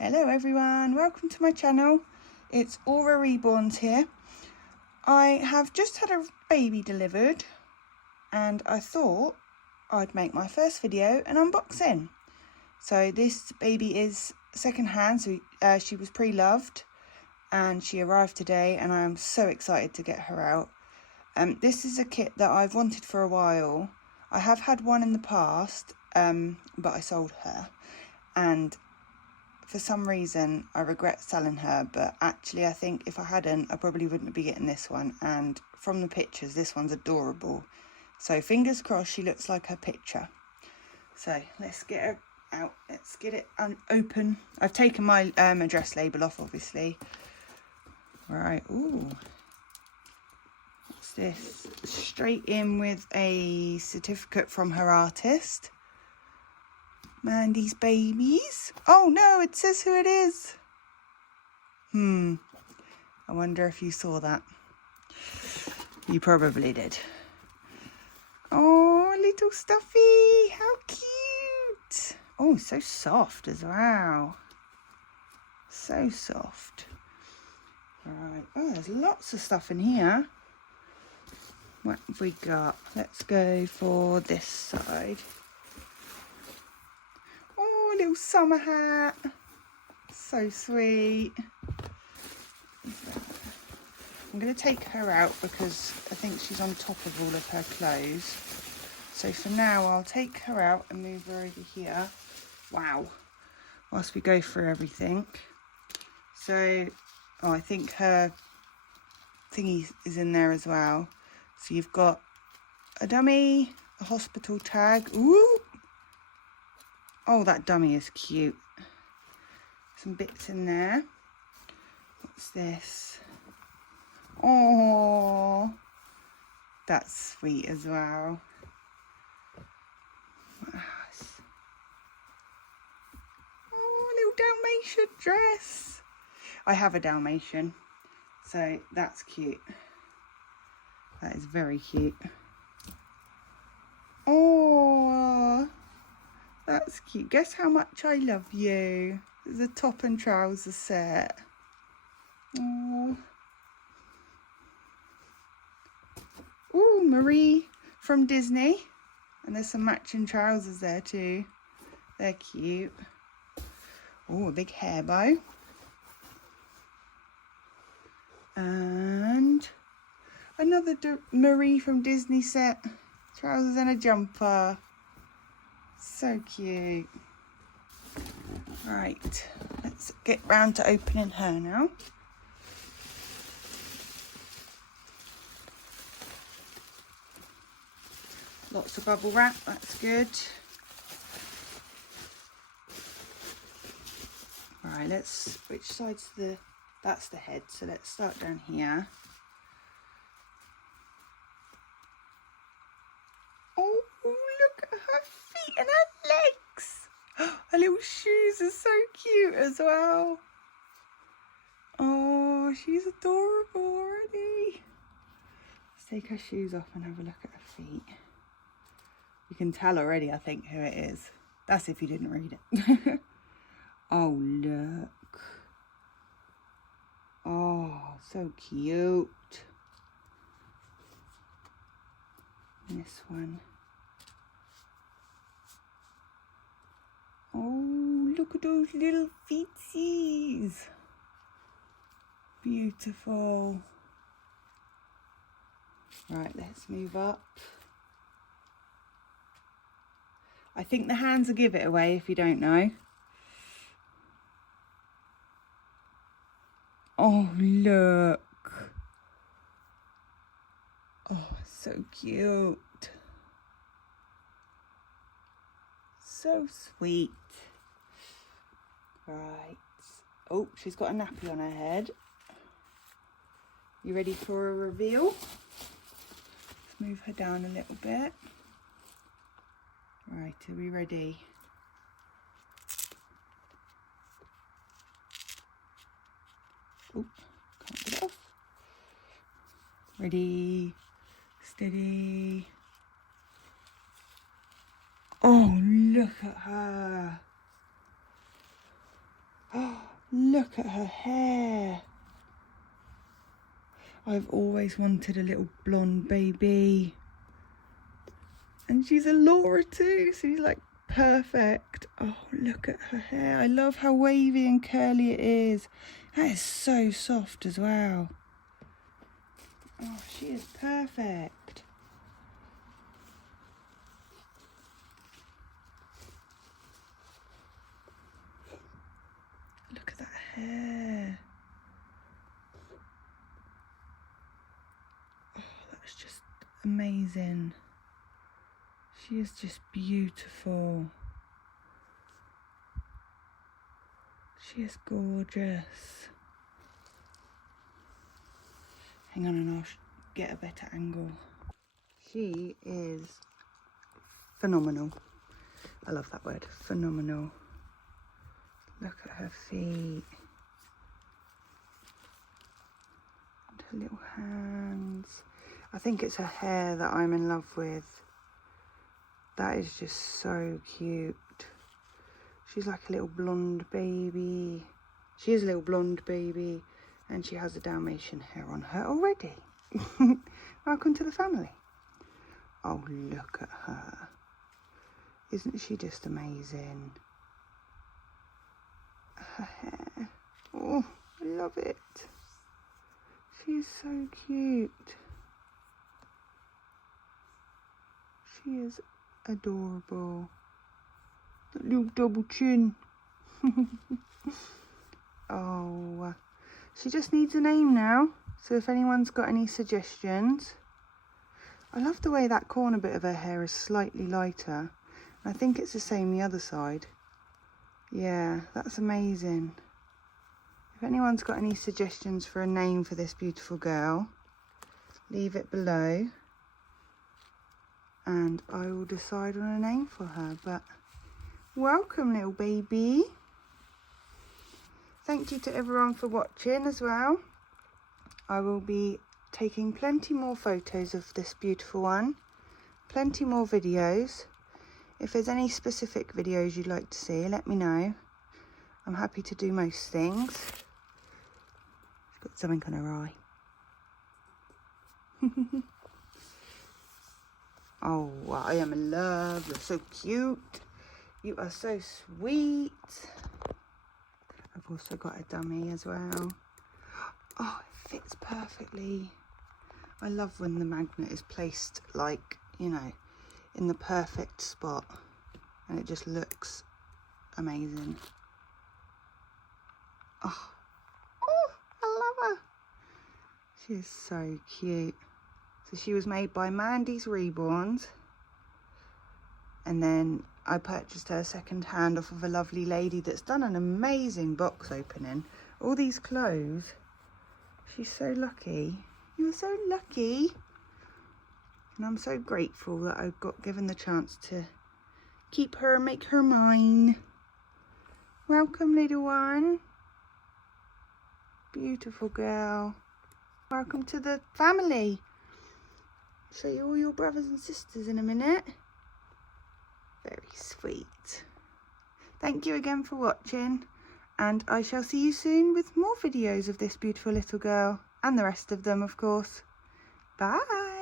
Hello everyone, welcome to my channel. It's Cove Reborns here. I have just had a baby delivered and I thought I'd make my first video an unboxing. So this baby is second hand, so she was pre-loved and she arrived today and I am so excited to get her out. This is a kit that I've wanted for a while. I have had one in the past, but I sold her, and for some reason I regret selling her, but actually I think if I hadn't, I probably wouldn't be getting this one, and from the pictures this one's adorable, so fingers crossed she looks like her picture. So let's get her out, let's get it open. I've taken my address label off, obviously. Right, ooh, what's this? Straight in with a certificate from her artist. Mandy's babies. Oh no, it says who it is. I wonder if you saw that. You probably did. Oh, little stuffy, how cute. Oh, so soft as well. So soft. Right, oh, there's lots of stuff in here. What have we got? Let's go for this side. Oh, little summer hat. So sweet. I'm going to take her out because I think she's on top of all of her clothes. So for now, I'll take her out and move her over here. Wow. Whilst we go through everything. So, oh, I think her thingy is in there as well. So you've got a dummy, a hospital tag. Ooh. Oh, that dummy is cute. Some bits in there. What's this? Oh, that's sweet as well. What else? Oh, little Dalmatian dress. I have a Dalmatian, so that's cute. That is very cute. Oh, that's cute. Guess how much I love you. There's a top and trouser set. Oh. Ooh, Marie from Disney. And there's some matching trousers there too. They're cute. Oh, a big hair bow. And another Marie from Disney set. Trousers and a jumper. So cute. Right, let's get round to opening her now. Lots of bubble wrap, that's good. Right, which side's that's the head, so let's start down here. Oh, look at her feet and her legs. Her little shoes are so cute as well. Oh, she's adorable already. Let's take her shoes off and have a look at her feet. You can tell already, I think, who it is. That's if you didn't read it. Oh, look. Oh, so cute. And this one. Oh, look at those little feetsies. Beautiful. Right, let's move up. I think the hands will give it away if you don't know. Oh, look. Oh, so cute. So sweet. Right. Oh, she's got a nappy on her head. You ready for a reveal? Let's move her down a little bit. Right, are we ready? Oh, can't get it off. Ready, steady. Oh, look at her. Oh, look at her hair. I've always wanted a little blonde baby. And she's a Laura too, so she's like perfect. Oh, look at her hair. I love how wavy and curly it is. That is so soft as well. Oh, she is perfect. Look at that hair. Oh, that's just amazing. She is just beautiful. She is gorgeous. Hang on and I'll get a better angle. She is phenomenal. I love that word, phenomenal. Look at her feet. And her little hands. I think it's her hair that I'm in love with. That is just so cute. She's like a little blonde baby. She is a little blonde baby and she has a Dalmatian hair on her already. Welcome to the family. Oh, look at her. Isn't she just amazing? Her hair. Oh, I love it. She is so cute. She is adorable. That little double chin. Oh, she just needs a name now. So if anyone's got any suggestions. I love the way that corner bit of her hair is slightly lighter. I think it's the same the other side. Yeah, that's amazing. If anyone's got any suggestions for a name for this beautiful girl, leave it below. And I will decide on a name for her. But welcome, little baby. Thank you to everyone for watching as well. I will be taking plenty more photos of this beautiful one. Plenty more videos. If there's any specific videos you'd like to see, let me know. I'm happy to do most things. She's got something on her eye. Oh, I am in love. You're so cute. You are so sweet. I've also got a dummy as well. Oh, it fits perfectly. I love when the magnet is placed like, you know, in the perfect spot. And it just looks amazing. Oh, I love her. She is so cute. So she was made by Mandy's Reborns, and then I purchased her second hand off of a lovely lady that's done an amazing box opening. All these clothes. She's so lucky. You're so lucky. And I'm so grateful that I got given the chance to keep her and make her mine. Welcome, little one. Beautiful girl. Welcome to the family. Show you all your brothers and sisters in a minute. Very sweet. Thank you again for watching, and I shall see you soon with more videos of this beautiful little girl, and the rest of them, of course. Bye.